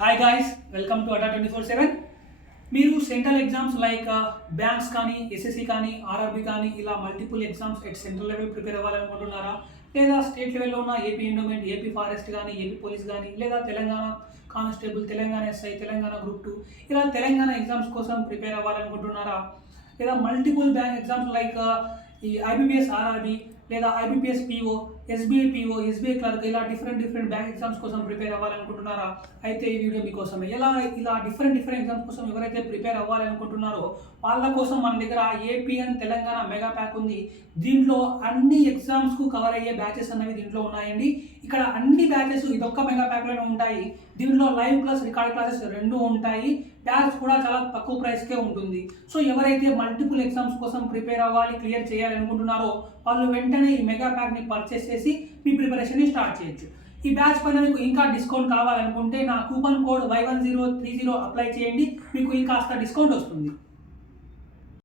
Hi guys, welcome to Adda 24/7. మీరు central exams like banks కానీ, SSC కానీ, ఆర్ఆర్బి కానీ ఇలా multiple exams at central level prepare అవ్వాలనుకుంటున్నారా? లేదా స్టేట్ లెవెల్లో ఉన్న ఏపీ ఎండోమెంట్, ఏపీ ఫారెస్ట్ కానీ, ఏపీ పోలీస్ కానీ, లేదా Telangana constable, Telangana SI, Telangana group 2 ఇలా తెలంగాణ ఎగ్జామ్స్ కోసం ప్రిపేర్ అవ్వాలనుకుంటున్నారా? లేదా మల్టిపుల్ బ్యాంక్ ఎగ్జామ్స్ లైక్ ఈ ఐబీపీఎస్ ఆర్ఆర్బి లేదా IBPS PO, SBI PO, SBI clerk ఇలా డిఫరెంట్ బ్యాంక్ ఎగ్జామ్స్ కోసం ప్రిపేర్ అవ్వాలనుకుంటున్నారా? అయితే ఈ వీడియో మీకోసమే. ఇలా డిఫరెంట్ ఎగ్జామ్స్ కోసం ఎవరైతే ప్రిపేర్ అవ్వాలనుకుంటున్నారో వాళ్ళ కోసం మన దగ్గర ఏపీఎన్ తెలంగాణ మెగా ప్యాక్ ఉంది. దీంట్లో అన్ని ఎగ్జామ్స్కు కవర్ అయ్యే బ్యాచెస్ అనేవి దీంట్లో ఉన్నాయండి. ఇక్కడ అన్ని బ్యాచెస్ ఇదొక్క మెగా ప్యాక్లోనే ఉంటాయి. దీంట్లో లైవ్ ప్లస్ రికార్డ్ క్లాసెస్ రెండు ఉంటాయి. బ్యాచ్ కూడా చాలా తక్కువ ప్రైస్కే ఉంటుంది. సో ఎవరైతే మల్టిపుల్ ఎగ్జామ్స్ కోసం ప్రిపేర్ అవ్వాలి, క్లియర్ చేయాలి అనుకుంటున్నారో వాళ్ళు వెంటనే ఈ మెగా ప్యాక్ని పర్చేస్ చేసి మీ ప్రిపరేషన్ని స్టార్ట్ చేయొచ్చు. ఈ బ్యాచ్ పైన మీకు ఇంకా డిస్కౌంట్ కావాలనుకుంటే నా కూపన్ కోడ్ Y1030 అప్లై చేయండి, మీకు ఇంకాస్త డిస్కౌంట్ వస్తుంది.